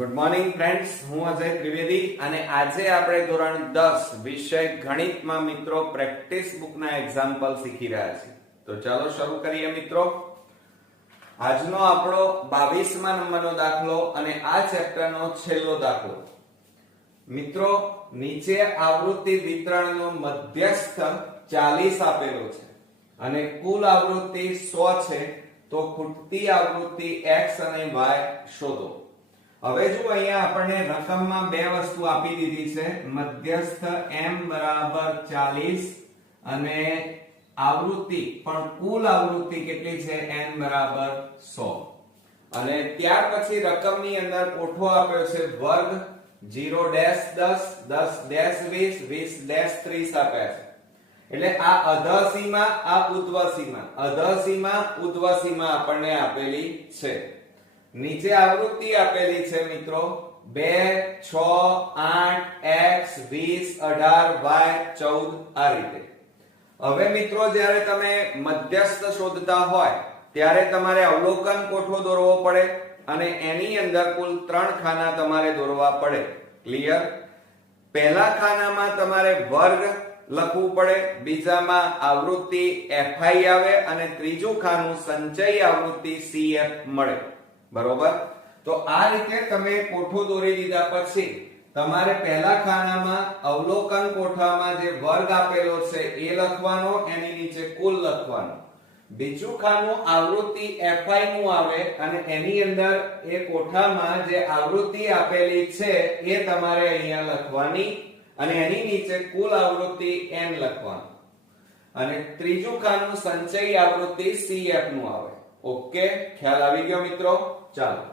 Good morning friends, હું અજય ત્રિવેદી અને આજે આપણે ધોરણ 10 વિષય ગણિતમાં મિત્રો પ્રેક્ટિસ બુકના એક્ઝામ્પલ શીખી રહ્યા છીએ. તો ચાલો શરૂ કરીએ મિત્રો. આજનો આપણો 22મા નંબરનો દાખલો અને આ ચેપ્ટરનો છેલ્લો દાખલો. મિત્રો, નીચે આવૃત્તિ વિતરણનો મધ્યસ્થ 40 આપેલો છે અને કુલ આવૃત્તિ 100 છે. તો ખૂટતી આવૃત્તિ x અને y શોધો. હવે જો અહીંયા આપણને રકમમાં બે વસ્તુ આપી દીધી છે, મધ્યસ્થ m બરાબર 40 અને આવૃત્તિ પણ કુલ આવૃત્તિ કેટલી છે n બરાબર 100. અને ત્યાર પછી રકમની અંદર કોઠો આપ્યો છે વર્ગ 0 ડેશ 10 10 ડેશ 20 20 ડેશ 30 આપ્યા છે. એટલે આ અધઃ સીમા, આ ઉધ્વ સીમા, અધઃ સીમા ઉધ્વ સીમા આપણને આપેલી છે. નીચે આવૃત્તિ આપેલી છે મિત્રો 2 6 8 x 20 18 y 14 આ રીતે. હવે મિત્રો જ્યારે તમે મધ્યસ્થ શોધતા હોય ત્યારે તમારે અવલોકન કોઠો દોરવો પડે અને એની અંદર કુલ 3 ખાના તમારે દોરવા પડે. ક્લિયર? પહેલા ખાનામાં તમારે વર્ગ લખવું પડે, બીજામાં આવૃત્તિ fi આવે અને ત્રીજું ખાનું સંચય આવૃત્તિ cf મળે. બરોબર? તો આ રીતે તમે કોઠો દોરી દીધા પછી તમારે પહેલા ખાનામાં અવલોકન કોઠામાં જે વર્ગ આપેલો છે એ લખવાનો, એની નીચે કુલ લખવાનો. બીજું ખાનું આવૃત્તિ fi નું આવે અને એની અંદર એ કોઠામાં જે આવૃત્તિ આપેલી છે એ તમારે અહીંયા લખવાની અને એની નીચે કુલ આવૃત્તિ n લખવાનું. અને ત્રીજું ખાનું સંચય આવૃત્તિ cf નું આવે. ઓકે, ખ્યાલ આવી ગયો મિત્રો? ચાલો,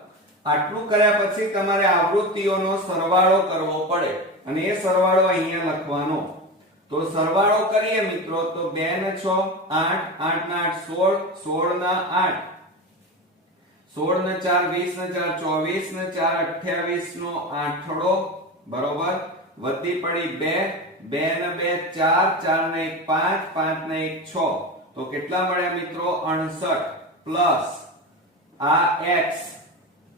આટલું કર્યા પછી તમારે આવૃત્તિઓનો સરવાળો કરવો પડે અને એ સરવાળો અહીંયા લખવાનો. તો સરવાળો કરીએ મિત્રો તો 2 ને 6 8 8 ના 8 16 16 ના 8 16 ને 4 20 ને 4 24 ને 4 28 નો આઠડો. બરોબર? વધી પડી 2 2 ને 2 4 4 ને 1 5 5 ને 1 6. તો કેટલા મળ્યા મિત્રો? 69 પ્લસ આ x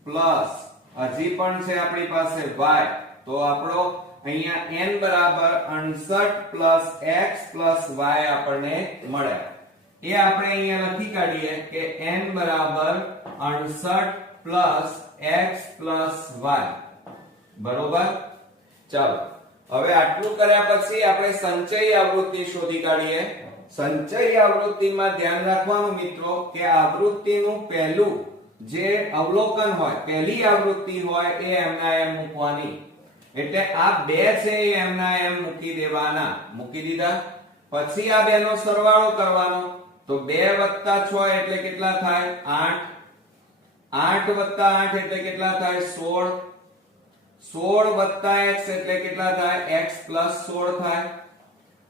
પ્લસ હજી પણ છે આપણી પાસે y. તો આપણો અહીંયા n બરાબર 69 પ્લસ x પ્લસ y આપણને મળ્યા. એ આપણે અહીંયા લખી કાઢીએ કે n બરાબર 69 પ્લસ x પ્લસ y. બરોબર? ચાલો, હવે આટલું કર્યા પછી આપણે સંચય આવૃત્તિ શોધી કાઢીએ. સંચય આવૃત્તિમાં ધ્યાન રાખવાનું મિત્રો કે આવૃત્તિનું પહેલું જે અવલોકન હોય, પહેલી આવૃત્તિ હોય એ એમના એમ મૂકવાની. એટલે આ બે છે એ એમના એમ મૂકી દેવાના. મૂકી દીધા પછી આ બેનો સરવાળો કરવાનો. તો 2 + 6 એટલે કેટલા થાય? 8 8 + 8 એટલે કેટલા થાય? 16 16 + x એટલે કેટલા થાય? x + 16 થાય.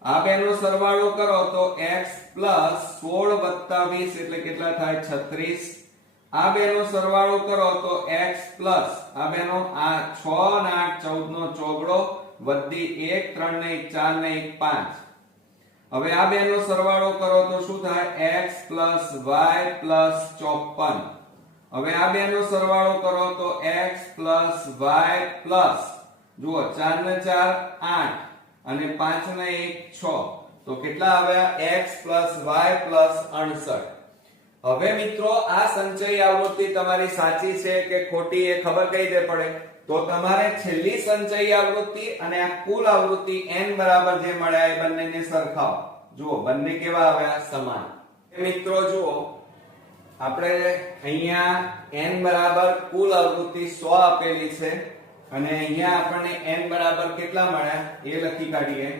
આ બેનો સરવાળો કરો તો x + 16 + 20 એટલે કેટલા થાય? 36. આ બેનો સરવાળો કરો તો x પ્લસ આ બેનો આ 6 ને 8 14 નો ચોગડો વધી 1 3 ને 1 4 ને 1 5. હવે આ બેનો સરવાળો કરો તો શું થાય? x plus y plus 54. હવે આ બેનો સરવાળો કરો તો x પ્લસ y પ્લસ જુઓ 4 ને 4 8 અને 5 ને 1 6. તો કેટલા આવ્યા? x plus y plus 68. હવે મિત્રો આ સંચય આવૃત્તિ તમારી સાચી છે કે ખોટી એ ખબર કઈ રીતે પડે? તો તમારે છેલ્લી સંચય આવૃત્તિ અને આ કુલ આવૃત્તિ n બરાબર જે મળ્યા એ બંનેને સરખાવો. જુઓ બંને કેવા આવ્યા? સમાન. મિત્રો જુઓ, આપણે અહીંયા n બરાબર કુલ આવૃત્તિ 100 આપેલી છે અને અહીંયા આપણને n બરાબર કેટલા મળ્યા એ લખી કાઢીએ.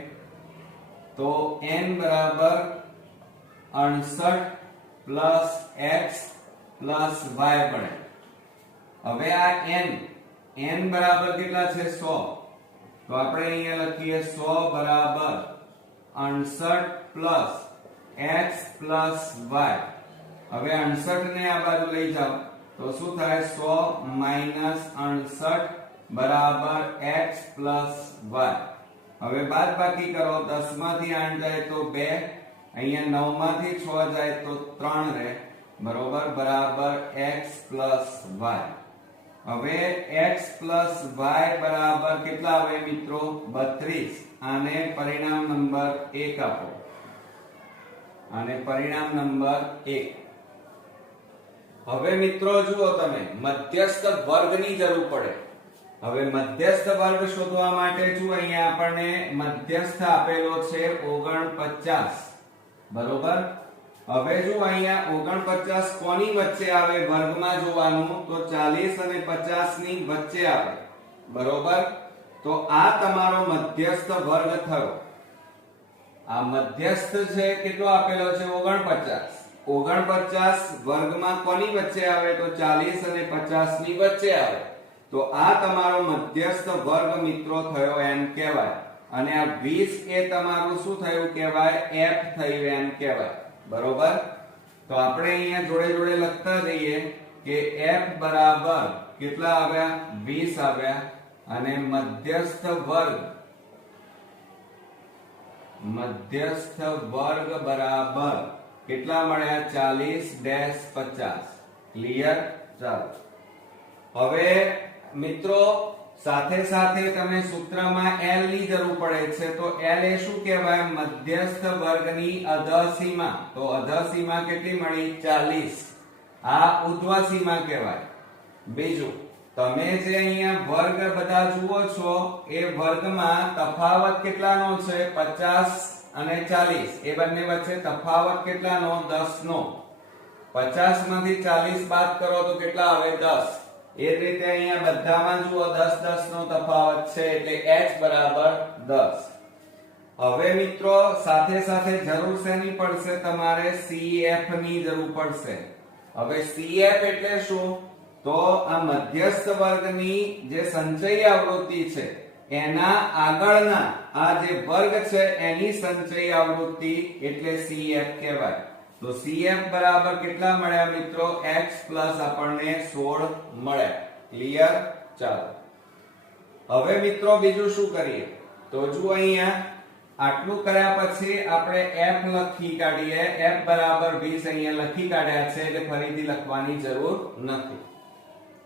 તો n બરાબર 68 પ્લસ x પ્લસ y મળે. હવે આ n બરાબર કેટલા છે? 100. તો આપણે અહીંયા લખીએ 100 બરાબર 68 પ્લસ x પ્લસ y. હવે 68 ને આ બાજુ લઈ જાઓ તો શું થાય? 100 માઈનસ 68 બરાબર x પ્લસ y. હવે બાદબાકી કરો. 10 માંથી 8 જાય તો 2, અહીંયા 9 માંથી 6 જાય તો 3 રહે. બરોબર? બરાબર x પ્લસ y. હવે x plus y બરાબર કેટલા આવે મિત્રો 32 આને પરિણામ નંબર 1 આપો અને પરિણામ નંબર 1 હવે મિત્રો જુઓ તમે મધ્યસ્થ વર્ગની જરૂર પડે હવે મધ્યસ્થ વર્ગ શોધવા માટે જો અહીંયા આપણને મધ્યસ્થ આપેલો છે 49 બરોબર હવે જો અહીંયા 49 કોની વચ્ચે આવે વર્ગમાં જોવાનું તો 40 અને 50 ની વચ્ચે આવે બરોબર તો આ તમારો મધ્યસ્થ વર્ગ થયો આ મધ્યસ્થ છે કેટલો આપેલો છે 49 વર્ગમાં કોની વચ્ચે આવે તો 40 અને 50 ની વચ્ચે આવે તો આ તમારો મધ્યસ્થ વર્ગ મિત્રો થયો એમ કહેવાય અને આ 20 એ તમારું શું થયું કહેવાય f થયું એમ કહેવાય બરોબર તો આપણે અહીંયા જોડે જોડે લખતા જઈએ કે f બરાબર કેટલા આવ્યા 20 આવ્યા અને મધ્યસ્થ વર્ગ બરાબર કેટલા મળ્યા 40-50 ક્લિયર ચાલો હવે મિત્રો સાથે સાથે તમે સૂત્રમાં L ની જરૂર પડે છે તો L એ શું કહેવાય મધ્યસ્થ વર્ગની અધઃસીમા તો અધઃસીમા કેટલી મળી 40 આ ઉર્ધ્વ સીમા કહેવાય બીજું તમે જે અહીંયા વર્ગ બધા જુઓ છો એ વર્ગમાં તફાવત કેટલાનો છે 50 અને 40 એ બંને વચ્ચે તફાવત કેટલાનો 10 નો 50 માંથી 40 બાદ કરો તો કેટલા આવે 10 એ જ રીતે અહીંયા બધામાં જુઓ 10 નો તફાવત છે એટલે h બરાબર 10 હવે મિત્રો સાથે સાથે જરૂર શેની પડશે તમારે CF ની જરૂર પડશે હવે CF એટલે શું તો આ મધ્યસ્થ વર્ગની જે સંચયી આવૃત્તિ છે એના આગળના આ જે વર્ગ છે એની સંચયી આવૃત્તિ એટલે CF કહેવાય તો CF બરાબર કેટલા મળ્યા મિત્રો x પ્લસ આપણને 16 મળ્યા ક્લિયર ચાલો હવે મિત્રો બીજું શું કરીએ તો જો અહીંયા આટલું કર્યા પછી આપણે f લખી કાઢીએ f બરાબર 20 અહીંયા લખી કાઢ્યા છે એટલે ફરીથી લખવાની જરૂર નથી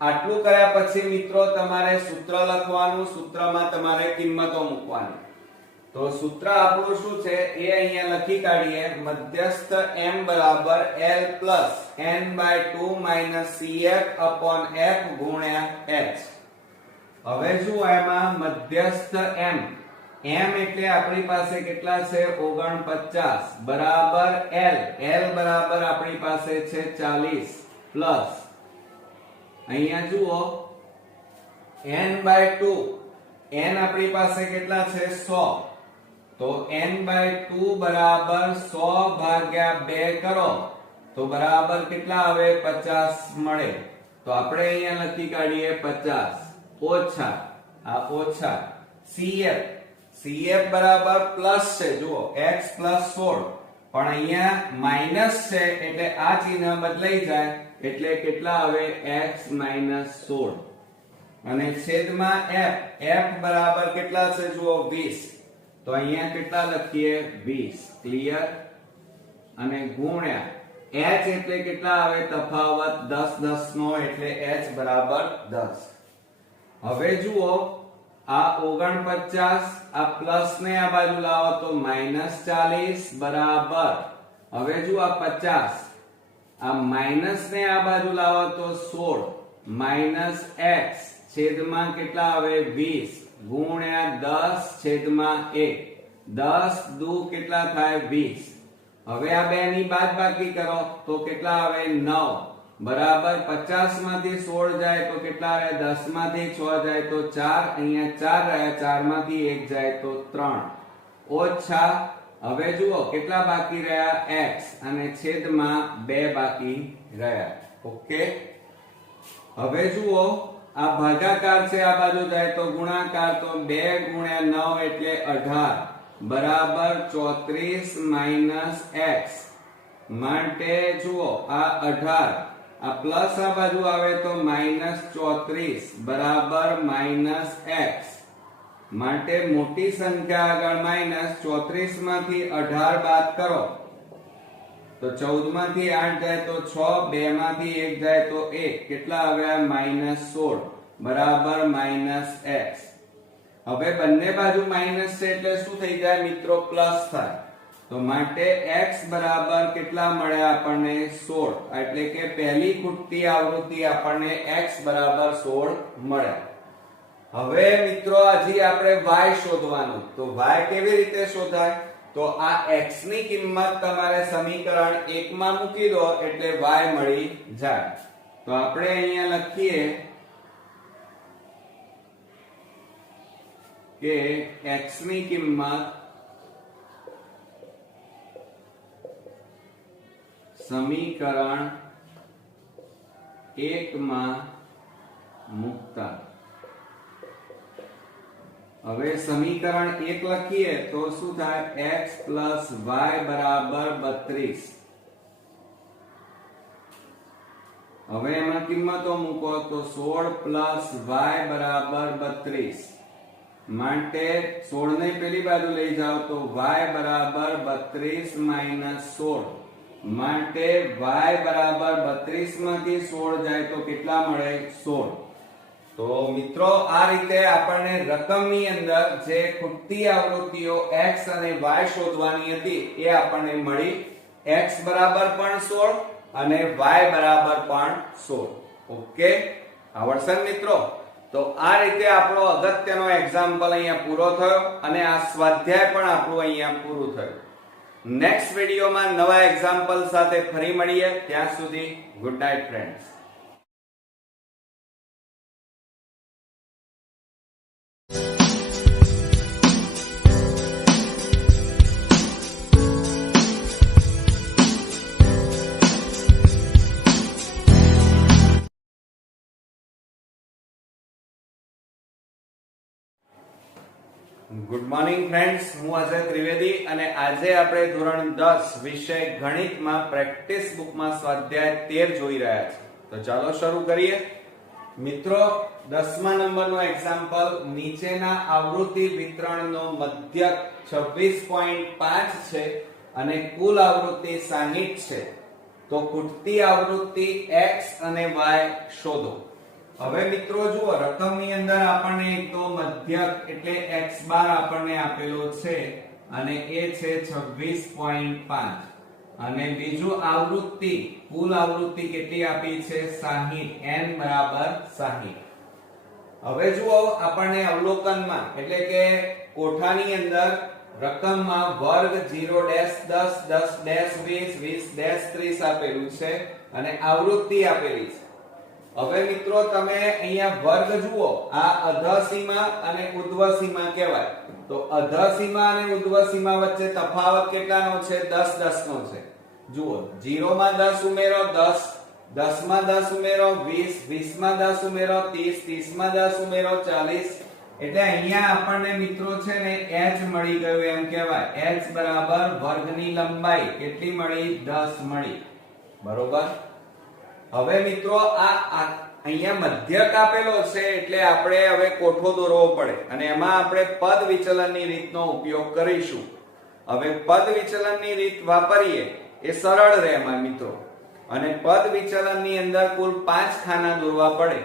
આટલું કર્યા પછી મિત્રો તમારે સૂત્ર લખવાનું સૂત્રમાં તમારે કિંમતો મૂકવાની તો સૂત્ર આપણું શું છે એ અહીંયા લખી કાઢીએ મધ્યસ્થ m બરાબર l plus n/2 minus cf upon f ગુણ્યા h હવે જો એમાં મધ્યસ્થ m એટલે આપણી પાસે કેટલા છે 49 બરાબર l બરાબર આપણી પાસે છે 40 પ્લસ અહીંયા જુઓ n/2 n આપણી પાસે કેટલા છે 100 તો n/2 બરાબર 100 ભાગ્યા 2 કરો તો બરાબર કેટલા આવે 50 મળે તો આપણે અહીંયા લખી કાઢીએ 50 ઓછા આ ઓછા CF બરાબર પ્લસ છે જુઓ x પ્લસ 16 પણ અહીંયા માઈનસ છે એટલે આ ચિહ્ન બદલાઈ જાય એટલે કેટલા આવે x માઈનસ 16 અને છેદમાં f બરાબર કેટલા છે જુઓ 20 તો અહીંયા કેટલા લખીએ 20 ક્લિયર અને ગુણ્યા h એટલે કેટલા આવે તફાવત 10 નો એટલે h બરાબર 10 હવે જુઓ આ 49 આ પ્લસ ને આ બાજુ લાવો તો -40 બરાબર હવે જુઓ આ 50 આ માઈનસ ને આ બાજુ લાવો તો 16 x છેદમાં કેટલા આવે 20 ગુણ્યા 10 છેદમાં 1 10 દુ કેટલા થાય 20 હવે આ બે ની બાદબાકી કરો તો કેટલા આવે 9 બરાબર 50 માંથી 16 જાય તો કેટલા રહે 10 માંથી 6 જાય તો 4 અહીંયા 4 રહ્યા 4 માંથી 1 જાય તો 3 ઓછા હવે જુઓ કેટલા બાકી રહ્યા x અને છેદમાં 2 બાકી રહ્યા ઓકે હવે જુઓ આ ભાગાકાર છે આ બાજુ જાય તો ગુણાકાર તો 2 ગુણ્યા 9 એટલે 18 બરાબર 34 x માટે જુઓ આ 18 આ પ્લસ આ બાજુ આવે તો -34 બરાબર -x માટે મોટી સંખ્યા આગળ -34 માંથી 18 બાદ કરો તો 14 માંથી 8 જાય તો 6, 2 માંથી 1 જાય તો 1, કેટલા આવ્યા -16 બરાબર -x. હવે બંને બાજુ માઈનસ છે એટલે શું થઈ જાય મિત્રો પ્લસ થાય. તો માટે x બરાબર કેટલા મળ્યા આપણને 16, એટલે કે પહેલી ખૂટતી આવૃત્તિ આપણને x બરાબર 16 મળ્યા. હવે મિત્રો હજી આપણે y શોધવાનું. તો y કેવી રીતે શોધાય? તો આ x ની કિંમત તમારે સમીકરણ 1 માં મૂકી દો એટલે y મળી જાય. તો આપણે અહીંયા લખીએ કે x ની કિંમત સમીકરણ 1 માં મૂકતા. હવે સમીકરણ 1 લખીએ તો શું થાય? x y બરાબર 32. હવે એમાં કિંમતો મૂકો તો 16 y બરાબર 32. માટે 16 ને પેલી બાજુ લઈ જાઓ તો y બરાબર 32 - 16. માટે y બરાબર 32 માંથી 16 જાય તો કેટલા મળે? 16. તો મિત્રો આ રીતે આપણને રકમની અંદર જે ખૂટતી આવૃત્તિઓ x અને y શોધવાની હતી એ આપણને મળી. x બરાબર પણ 16 અને y બરાબર પણ 16. ઓકે, આવડશે મિત્રો? તો આ રીતે આપણો અગત્યનો એક્ઝામ્પલ અહીંયા પૂરો થયો અને આ સ્વાધ્યાય પણ આપણું અહીંયા પૂરું થયું. નેક્સ્ટ વિડીયોમાં નવા એક્ઝામ્પલ સાથે ફરી મળીએ. ત્યાં સુધી good night friends. Good morning friends, હું અજય ત્રિવેદી અને આજે આપણે ધોરણ 10 વિષય ગણિતમાં પ્રેક્ટિસ બુકમાં સ્વાધ્યાય 13 જોઈ રહ્યા છીએ. તો ચાલો શરૂ કરીએ. મિત્રો 10મા નંબરનો એક્ઝામ્પલ, નીચેના આવૃત્તિ વિતરણનો મધ્યક 26.5 છે અને કુલ આવૃત્તિ 60 છે. તો ખૂટતી આવૃત્તિ x અને y શોધો. હવે મિત્રો જુઓ, રકમની અંદર આપણને એક તો મધ્યક એટલે x બાર આપણને આપેલો છે અને એ છે 26.5 અને બીજું આવૃત્તિ, કુલ આવૃત્તિ કેટલી આપી છે? 60, n બરાબર 60. હવે જુઓ, આપણને અવલોકનમાં એટલે કે કોઠાની અંદર રકમમાં વર્ગ 0 10 10 20 20 30 આપેલું છે અને આવૃત્તિ આપેલી છે. હવે મિત્રો તમે અહીંયા વર્ગ જુઓ, આ અધઃ સીમા અને ઉર્ધ્વ સીમા કહેવાય. તો અધઃ સીમા અને ઉર્ધ્વ સીમા વચ્ચે તફાવત કેટલાનો છે? 10 10 નો છે. જુઓ, 0 માં 10 ઉમેરો 10, 10 માં 10 ઉમેરો 20, 20 માં 10 ઉમેરો 30, 30 માં 10 ઉમેરો 40. એટલે અહીંયા આપણને મિત્રો છે ને h મળી ગયું એમ કહેવાય. h બરાબર વર્ગની લંબાઈ કેટલી મળી? 10 મળી. બરોબર. હવે મિત્રો આ અહીંયા મધ્યક આપેલો છે એટલે આપણે હવે કોઠો દોરવો પડે અને એમાં આપણે પદ વિચલનની રીતનો ઉપયોગ કરીશું. હવે પદ વિચલનની રીત વાપરીએ એ સરળ રહે એમાં મિત્રો. અને પદ વિચલનની અંદર કુલ 5 ખાના દોરવા પડે.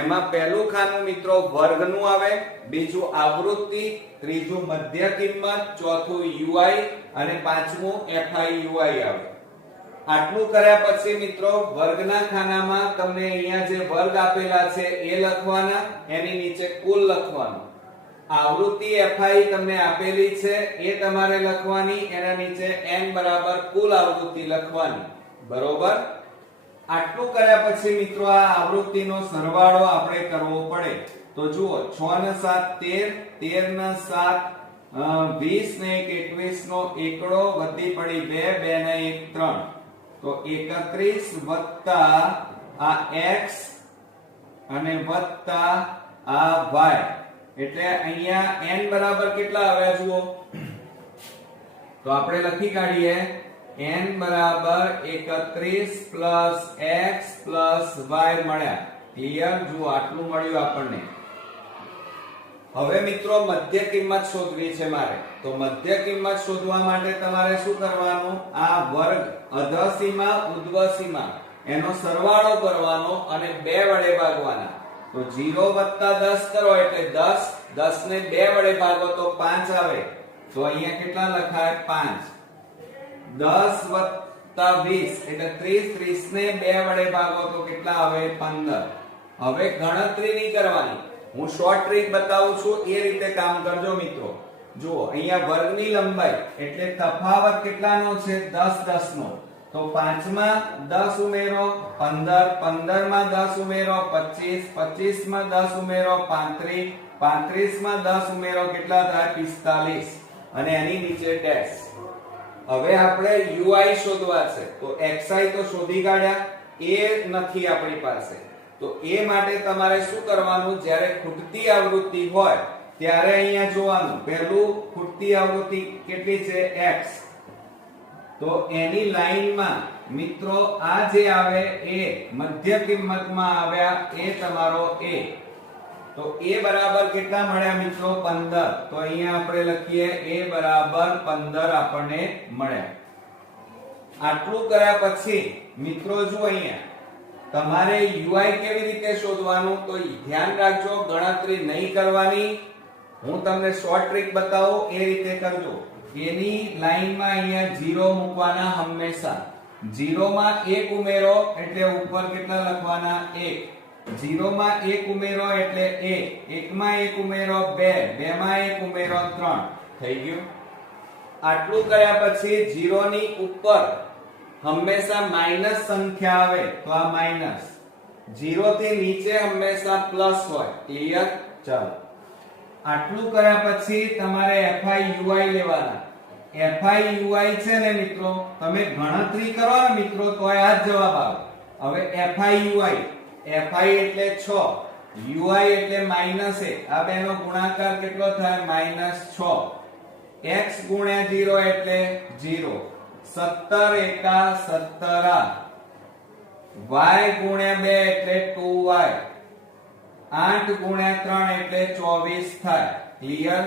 એમાં પહેલું ખાનું મિત્રો વર્ગનું આવે, બીજું આવૃત્તિ, ત્રીજું મધ્ય કિંમત, ચોથું ui અને પાંચમું fi ui આવે. આટલું કર્યા પછી મિત્રો વર્ગના ખાનામાં તમને અહીંયા જે વર્ગ આપેલા છે એ લખવાના, એની નીચે કુલ લખવાનું. આવૃત્તિ fi તમને આપેલી છે એ તમારે લખવાની, એના નીચે n બરાબર કુલ આવૃત્તિ લખવાની. બરોબર. આટલું કર્યા પછી મિત્રો આ આવૃત્તિનો સરવાળો આપણે કરવો પડે. તો જુઓ, 6 ને 7 13, 13 ને 7 20 ને 21 નો એકડો, વધી પડી 2, 2 ને 1 3. તો 31 વત્તા આ x અને વત્તા આ y, એટલે અહીંયા n બરાબર કેટલા આવ્યા જુઓ. તો આપણે લખી કાઢીએ n બરાબર 31 પ્લસ x પ્લસ y મળ્યા. ક્લિયર? જુઓ, આટલું મળ્યું આપણને. હવે મિત્રો મધ્ય કિંમત શોધવી છે મારે. તો મધ્ય કિંમત શોધવા માટે તમારે શું કરવાનું? આ વર્ગ અધસીમા ઉર્ધ્વસીમા એનો સરવાળો કરવાનો અને 2 વડે ભાગવાના. તો 0 + 10 કરો એટલે 10, 10 ને 2 વડે ભાગો તો 5 આવે. તો અહીંયા કેટલા લખાય? 5. 10 + 20 એટલે 30, 30 ને 2 વડે ભાગો તો કેટલા આવે? 15. હવે ગણતરી નહીં કરવાની, હું શોર્ટ ટ્રીક બતાવું છું એ રીતે કામ કરજો મિત્રો. જુઓ અહીંયા વર્ગની લંબાઈ એટલે તફાવત કેટલાનો છે? 10 10 નો. તો 5 માં 10 ઉમેરો 15, 15 માં 10 ઉમેરો 25, 25 માં 10 ઉમેરો 35, 35 માં 10 ઉમેરો કેટલા થાય? 45. અને એની નીચે ડેશ. હવે આપણે ui શોધવા છે. તો xi તો શોધી કાઢ્યા, એ નથી આપણી પાસે. તો એ માટે તમારે શું કરવાનું? જ્યારે ખૂટતી આવૃત્તિ હોય ત્યારે અહીંયા જોવાનું. પહેલું ખૂટતી આવૃત્તિ કેટલી છે? x. તો એની લાઈનમાં મિત્રો આ જે આવે એ મધ્ય કિંમતમાં આવ્યા એ તમારો a. તો a બરાબર કેટલા મળ્યા મિત્રો? 15. તો અહીંયા આપણે લખીએ a બરાબર 15 આપણને મળ્યા. આટલું કર્યા પછી મિત્રો જુઓ અહીંયા તમારે ui કેવી રીતે શોધવાનું? તો ધ્યાન રાખજો, ગણતરી નહીં કરવાની. હું તમને શોર્ટ ટ્રીક બતાવું એ રીતે કરજો. એની લાઈનમાં અહીંયા 0 મૂકવાના હંમેશા. 0 માં 1 ઉમેરો એટલે ઉપર કેટલા લખવાના? 1. 0 માં 1 ઉમેરો એટલે 1. 1 માં 1 ઉમેરો 2. 2 માં 1 ઉમેરો 3. થઈ ગયું. આટલું કર્યા પછી 0 ની ઉપર હંમેશા માઈનસ સંખ્યા આવે તો આ માઈનસ. 0 થી નીચે હંમેશા પ્લસ હોય. ક્લિયર? ચાલો આટલું કર્યા પછી તમારે FI UI લેવાના. FI UI છે ને મિત્રો, તમે ગણતરી કરો ને મિત્રો તો આ જ જવાબ આવે. હવે FI UI, FI એટલે 6, UI એટલે -1. આ બેનો ગુણાકાર કેટલો થાય? -6. x ગુણ્યા 0 એટલે 0. 17 એકા 17, y ગુણ્યા 2 એટલે 2y, 8 ગુણ્યા 3 એટલે 24 થાય. ક્લિયર?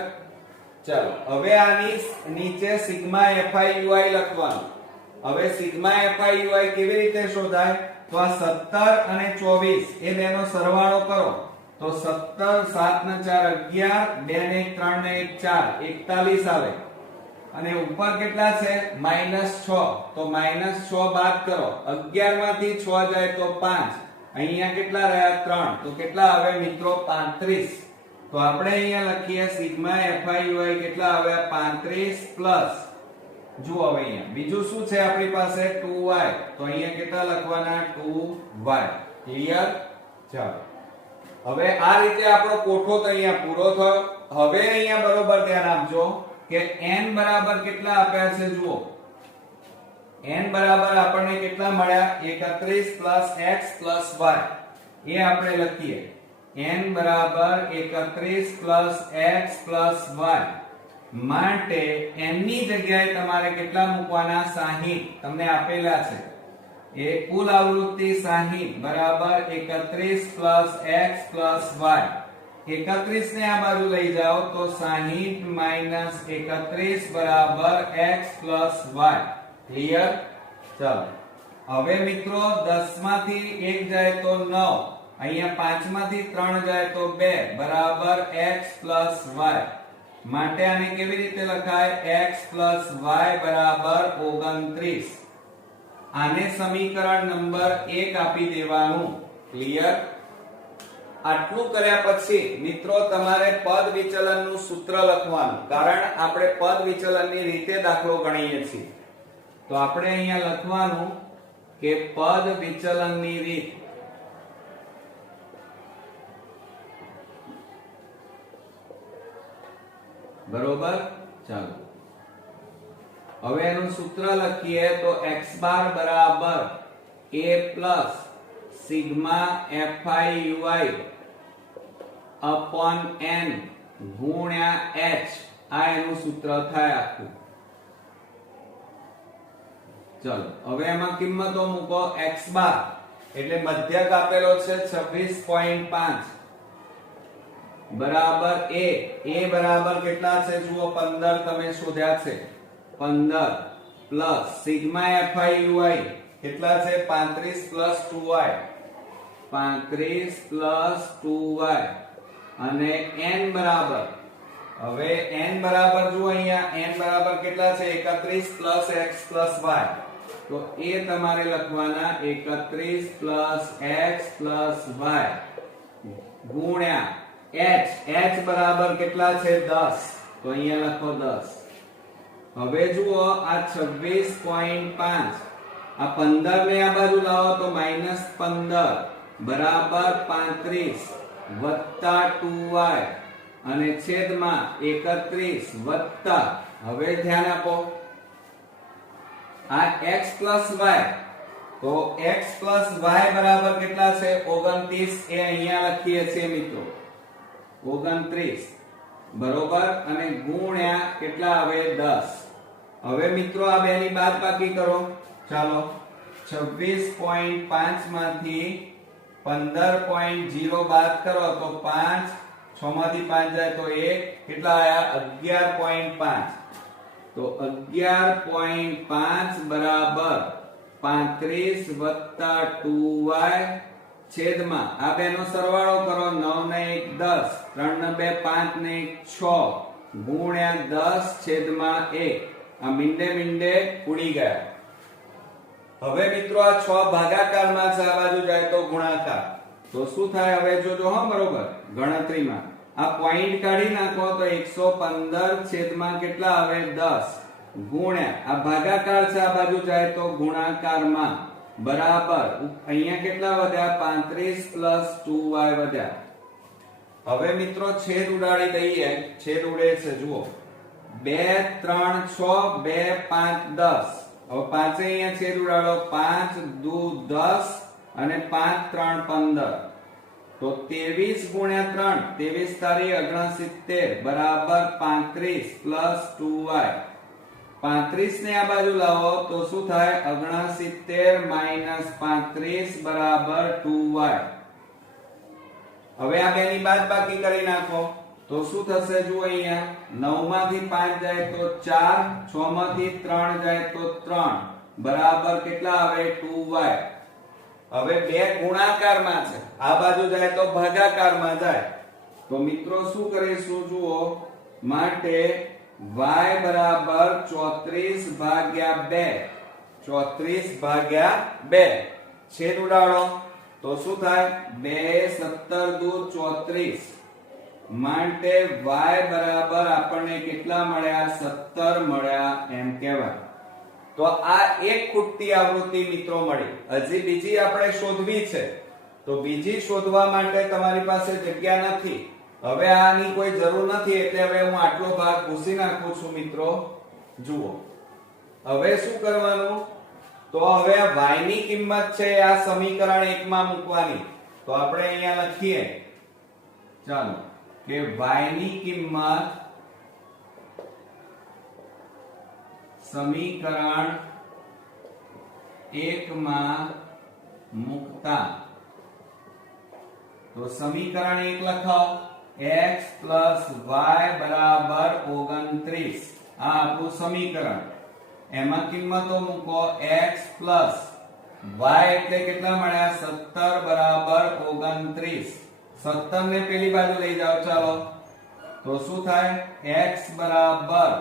ચાલો હવે આની નીચે સિગ્મા FI UI લખવાનું. હવે સિગ્મા FI UI કેવી રીતે શોધાય? તો આ 17 અને 24 એ બેનો સરવાળો કરો તો 17 7 ને 4 11, 2 ને 3 ને 1 4, 41 આવે. અને ઉપર કેટલા છે? -6. તો -6 બાદ કરો. 11 માંથી 6 જાય તો 5. અહીંયા કેટલા રહ્યા? 3. તો કેટલા આવે મિત્રો? 35. તો આપણે અહીંયા લખીએ સિગ્મા FI UI કેટલા આવ્યા? 35 પ્લસ જુઓ હવે અહીંયા બીજું શું છે આપણી પાસે? 2y. તો અહીંયા કેટલા લખવાના? 2y. ક્લિયર? ચાલો હવે આ રીતે આપણો કોઠો તો અહીંયા પૂરો થયો. હવે અહીંયા બરોબર ધ્યાન આપજો કે n બરાબર કેટલા આપ્યા છે? જુઓ n બરાબર આપણને કેટલા મળ્યા? 31 પ્લસ x પ્લસ y. એ આપણે લખીએ n બરાબર 31 પ્લસ x પ્લસ y. માટે n ની જગ્યાએ તમારે કેટલા મૂકવાના? 60 તમને આપેલા છે. એ કુલ આવૃત્તિ 60 બરાબર 31 પ્લસ x પ્લસ y. 31 ને આ બાજુ લઈ જાઓ તો 60 માઈનસ 31 બરાબર x પ્લસ y. ક્લિયર? ચાલો હવે મિત્રો 10 માંથી 1 જાય તો 9, અહીંયા 5 માંથી 3 જાય તો 2 બરાબર x પ્લસ y. માટે આને કેવી રીતે લખાય? x પ્લસ y બરાબર 29. આને સમીકરણ નંબર 1 આપી દેવાનું. ક્લિયર? આટલું કર્યા પછી મિત્રો તમારે પદ વિચલનનું સૂત્ર લખવાનું. કારણ આપણે પદ વિચલનની રીતે દાખલો ગણીએ છીએ. તો આપણે અહીંયા લખવાનું કે પદ વિચલનની રીત. બરોબર? ચાલો હવે એનું સૂત્ર લખીએ તો x બાર બરાબર a plus sigma FI UI upon n ગુણ્યા h. આ એનું સૂત્ર થાય આખું. ચલો હવે એમાં કિંમતો મૂકો. x બાર એટલે મધ્યક આપેલો છે 26.5. બરાબર a બરાબર કેટલા છે જુઓ 15 તમે શોધ્યા છે 15 પ્લસ સિગ્મા fi ui કેટલા છે 35 પ્લસ 2y 35 પ્લસ 2y અને n બરાબર હવે n બરાબર જુઓ અહીંયા n બરાબર કેટલા છે 31 પ્લસ x પ્લસ y તો એ તમારે લખવાના 31 પ્લસ x પ્લસ y ગુણ્યા h બરાબર કેટલા છે 10 તો અહીંયા લખો 10 હવે જુઓ આ 26.5 આ 15 ને આ બાજુ લાવો તો -15 બરાબર 35 વત્તા 2y અને છેદમાં 31 વત્તા હવે ધ્યાન આપો આ x પ્લસ y તો x પ્લસ y બરાબર કેટલા છે 29 એ અહીંયા લખીએ છીએ મિત્રો 29 બરોબર અને ગુણ્યા કેટલા આવે 10 હવે મિત્રો આ બેની બાદબાકી કરો ચાલો 26.5 માંથી 15.0 બાદ કરો તો 5 6 માંથી 5 જાય તો 1 કેટલા આયા 11.5 તો 11.5 બરાબર 35 વત્તા 2y છેદમાં આ બેનો સરવાળો કરો 9 ને 1 10 3 ને 2 5 ને 1 6 ગુણ્યા 10 છેદમાં 1 આ મીંડે ઉડી ગયા હવે મિત્રો આ 6 ભાગાકારમાં છે આ બાજુ જાય તો ગુણાકાર તો શું થાય હવે જોજો હો બરોબર ગણતરીમાં આ પોઈન્ટ કાઢી નાખો તો 115 છેદમાં કેટલા આવે 10 ગુણ્યા આ ભાગાકાર છે આ બાજુ જાય તો ગુણાકારમાં બરાબર અહીંયા કેટલા વધ્યા 35 પ્લસ 2y વધ્યા હવે મિત્રો છેદ ઉડાડી દઈએ છેદ ઉડે છે જુઓ 2 3 6 2 5 10 હવે પાંચે અહીંયા છેદ ઉડાડો 5 2 10 અને 5 3 15 તો 23 ગુણ્યા 3 23 તારી 69 બરાબર 35 પ્લસ 2y 35 ને આ બાજુ લાવો તો શું થાય 69 માઈનસ 35 બરાબર 2y હવે આ બેની બાદબાકી કરી નાખો તો શું થશે જુઓ અહીંયા 9 માંથી 5 જાય તો 4 6 માંથી 3 જાય તો 3 બરાબર કેટલા આવે 2y હવે બે ગુણાકારમાં છે આ બાજુ જાય તો ભાગાકારમાં જાય તો મિત્રો શું કરીશું જુઓ માટે y બરાબર 34 ભાગ્યા 2 34 ભાગ્યા 2 છેદ ઉડાડો તો શું થાય 2 17 દુ 34 માટે y બરાબર આપણને કેટલા મળ્યા 17 મળ્યા એમ કહેવાય તો આ એક ખૂટતી આવૃત્તિ મિત્રો મળી હજી બીજી આપણે શોધવી છે તો બીજી શોધવા માટે તમારી પાસે જગ્યા નથી હવે આની કોઈ જરૂર નથી એટલે હવે હું આટલો ભાગ ભૂસી નાખું છું મિત્રો જુઓ હવે શું કરવાનું તો હવે આ y ની કિંમત છે આ સમીકરણ 1 માં મૂકવાની તો આપણે અહીંયા લખીએ ચાલો કે y ની કિંમત સમીકરણ 1 માં મૂકતા તો સમીકરણ 1 લખાઓ x plus y બરાબર 29 આ આપણું સમીકરણ એમાં કિંમતો મૂકો x plus y એટલે કેટલા મળ્યા 17 બરાબર 29 17 ને પેલી બાજુ લઈ જાઓ ચાલો તો શું થાય x બરાબર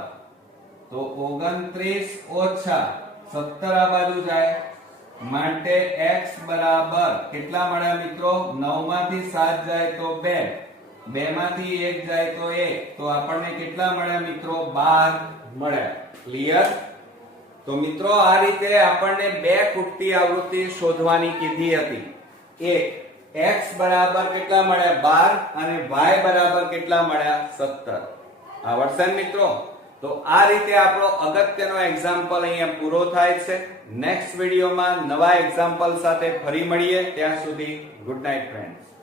તો 29 ઓછા 17 આ બાજુ જાય માટે x બરાબર કેટલા મળ્યા મિત્રો 9 માંથી 7 જાય તો 2 2 માંથી 1 જાય તો 1 તો આપણને કેટલા મળ્યા મિત્રો 12 મળ્યા ક્લિયર તો મિત્રો આ રીતે આપણને બે ખૂટતી આવૃત્તિ શોધવાની કીધી હતી એક x બરાબર કેટલા મળ્યા 12 અને y બરાબર કેટલા મળ્યા 17 આવડશે મિત્રો તો આ રીતે આપણો અગત્યનો એક્ઝામ્પલ અહીંયા પૂરો થાય છે નેક્સ્ટ વિડિયોમાં નવા એક્ઝામ્પલ સાથે ફરી મળીએ ત્યાં સુધી ગુડ નાઇટ ફ્રેન્ડ્સ